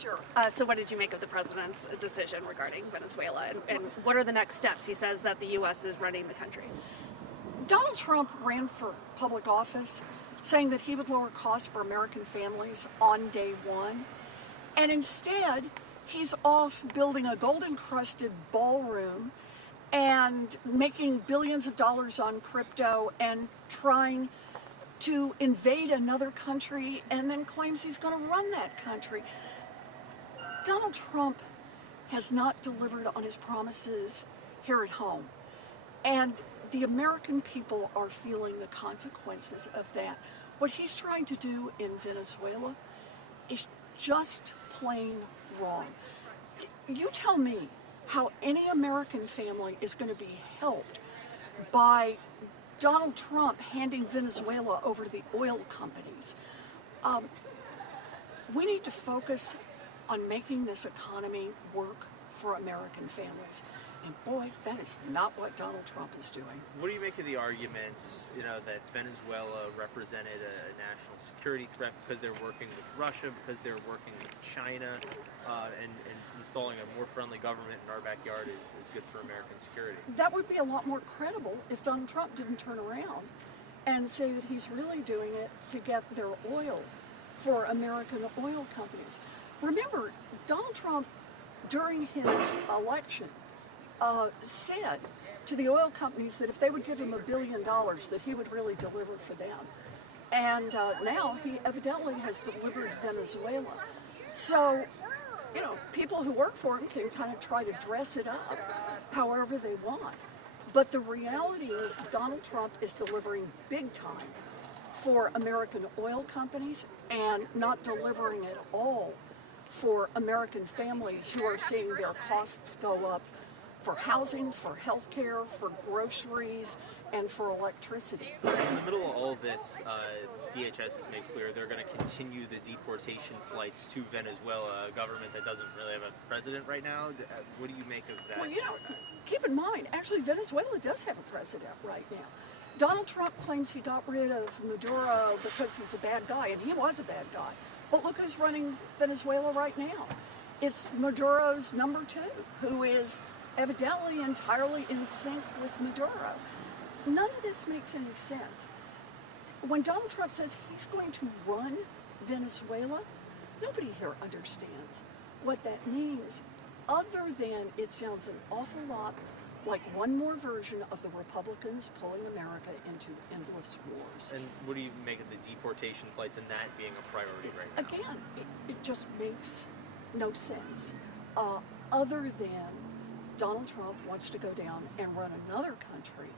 Sure. So what did you make of the president's decision regarding Venezuela, and what are the next steps? He says that the U.S. is running the country. Donald Trump ran for public office saying that he would lower costs for American families on day one. And instead, he's off building a gold-encrusted ballroom and making billions of dollars on crypto and trying to invade another country, and then claims he's going to run that country. Donald Trump has not delivered on his promises here at home. And the American people are feeling the consequences of that. What he's trying to do in Venezuela is just plain wrong. You tell me how any American family is going to be helped by Donald Trump handing Venezuela over to the oil companies. We need to focus on making this economy work for American families. And boy, that is not what Donald Trump is doing. What do you make of the argument, that Venezuela represented a national security threat because they're working with Russia, because they're working with China, and installing a more friendly government in our backyard is good for American security? That would be a lot more credible if Donald Trump didn't turn around and say that he's really doing it to get their oil for American oil companies. Remember, Donald Trump, during his election, said to the oil companies that if they would give him $1 billion, that he would really deliver for them. And now he evidently has delivered Venezuela. So, people who work for him can kind of try to dress it up however they want. But the reality is Donald Trump is delivering big time for American oil companies and not delivering at all for American families who are seeing their costs go up for housing, for health care, for groceries, and for electricity. In the middle of all of this, DHS has made clear they're going to continue the deportation flights to Venezuela, a government that doesn't really have a president right now. What do you make of that? Well, keep in mind, actually, Venezuela does have a president right now. Donald Trump claims he got rid of Maduro because he's a bad guy, and he was a bad guy. But look who's running Venezuela right now. It's Maduro's number 2, who is evidently entirely in sync with Maduro. None of this makes any sense. When Donald Trump says he's going to run Venezuela, nobody here understands what that means, other than it sounds an awful lot like one more version of the Republicans pulling America into endless wars. And what do you make of the deportation flights and that being a priority right now? Again, it just makes no sense, other than Donald Trump wants to go down and run another country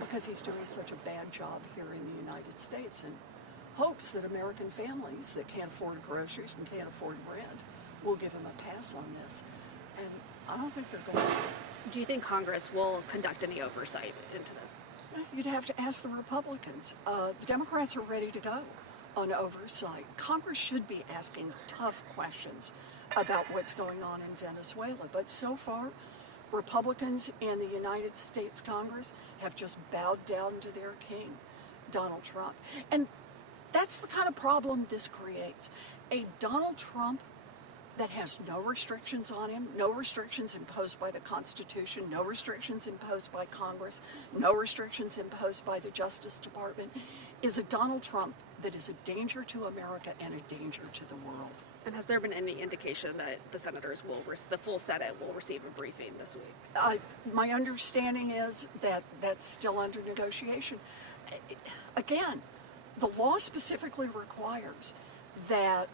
because he's doing such a bad job here in the United States, and hopes that American families that can't afford groceries and can't afford rent will give him a pass on this. And I don't think they're going to. Do you think Congress will conduct any oversight into this? You'd have to ask the Republicans. The Democrats are ready to go on oversight. Congress should be asking tough questions about what's going on in Venezuela, but so far, Republicans in the United States Congress have just bowed down to their king, Donald Trump. And that's the kind of problem this creates. A Donald Trump that has no restrictions on him, no restrictions imposed by the Constitution, no restrictions imposed by Congress, no restrictions imposed by the Justice Department, is a Donald Trump that is a danger to America and a danger to the world. And has there been any indication that the senators the full Senate will receive a briefing this week? My understanding is that that's still under negotiation. Again, the law specifically requires that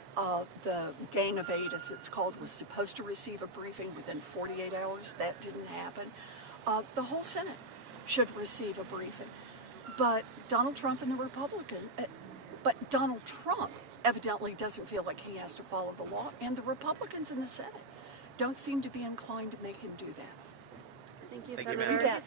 the Gang of 8, as it's called, was supposed to receive a briefing within 48 hours. That didn't happen. The whole Senate should receive a briefing. But Donald Trump and the but Donald Trump evidently doesn't feel like he has to follow the law, and the Republicans in the Senate don't seem to be inclined to make him do that. Thank you, Thank you, Senator. ma'am. You bet.